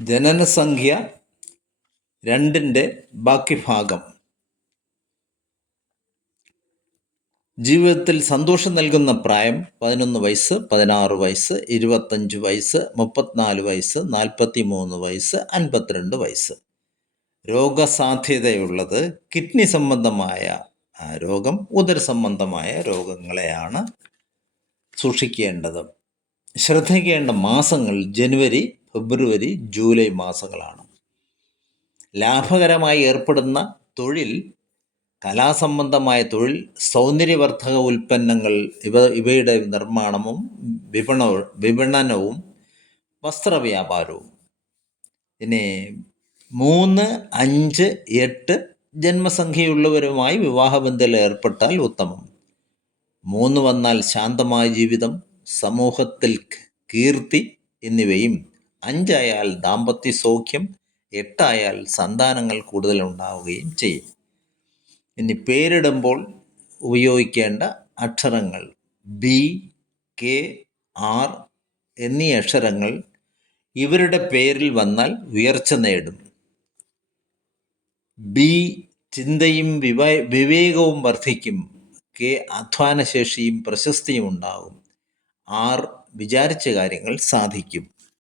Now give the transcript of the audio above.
ജനനസംഖ്യ രണ്ടിന്റെ ബാക്കി ഭാഗം. ജീവിതത്തിൽ സന്തോഷം നൽകുന്ന പ്രായം പതിനൊന്ന് വയസ്സ് പതിനാറ് വയസ്സ് ഇരുപത്തഞ്ച് വയസ്സ് മുപ്പത്തിനാല് വയസ്സ് നാൽപ്പത്തി മൂന്ന് വയസ്സ് അൻപത്തിരണ്ട് വയസ്സ്. രോഗസാധ്യതയുള്ളത് കിഡ്നി സംബന്ധമായ രോഗം ഉദര സംബന്ധമായ രോഗങ്ങളെയാണ് സൂക്ഷിക്കേണ്ടത്. ശ്രദ്ധിക്കേണ്ട മാസങ്ങൾ ജനുവരി ഫെബ്രുവരി ജൂലൈ മാസങ്ങളാണ്. ലാഭകരമായി ഏർപ്പെടുന്ന തൊഴിൽ കലാസംബന്ധമായ തൊഴിൽ സൗന്ദര്യവർദ്ധക ഉൽപ്പന്നങ്ങൾ ഇവ ഇവയുടെ നിർമ്മാണവും വിപണ വിപണനവും വസ്ത്രവ്യാപാരവും. പിന്നെ മൂന്ന് അഞ്ച് എട്ട് ജന്മസംഖ്യയുള്ളവരുമായി വിവാഹബന്ധത്തിൽ ഏർപ്പെട്ടാൽ ഉത്തമം. മൂന്ന് വന്നാൽ ശാന്തമായ ജീവിതം സമൂഹത്തിൽ കീർത്തി എന്നിവയും അഞ്ചായാൽ ദാമ്പത്യ സൗഖ്യം എട്ടായാൽ സന്താനങ്ങൾ കൂടുതൽ ഉണ്ടാവുകയും ചെയ്യും. ഇനി പേരിടുമ്പോൾ ഉപയോഗിക്കേണ്ട അക്ഷരങ്ങൾ ബി കെ ആർ എന്നീ അക്ഷരങ്ങൾ ഇവരുടെ പേരിൽ വന്നാൽ ഉയർച്ച നേടും. ബി ചിന്തയും വിവ വിവേകവും വർദ്ധിക്കും. കെ അധ്വാനശേഷിയും പ്രശസ്തിയും ഉണ്ടാകും. ആർ വിചാരിച്ച കാര്യങ്ങൾ സാധിക്കും.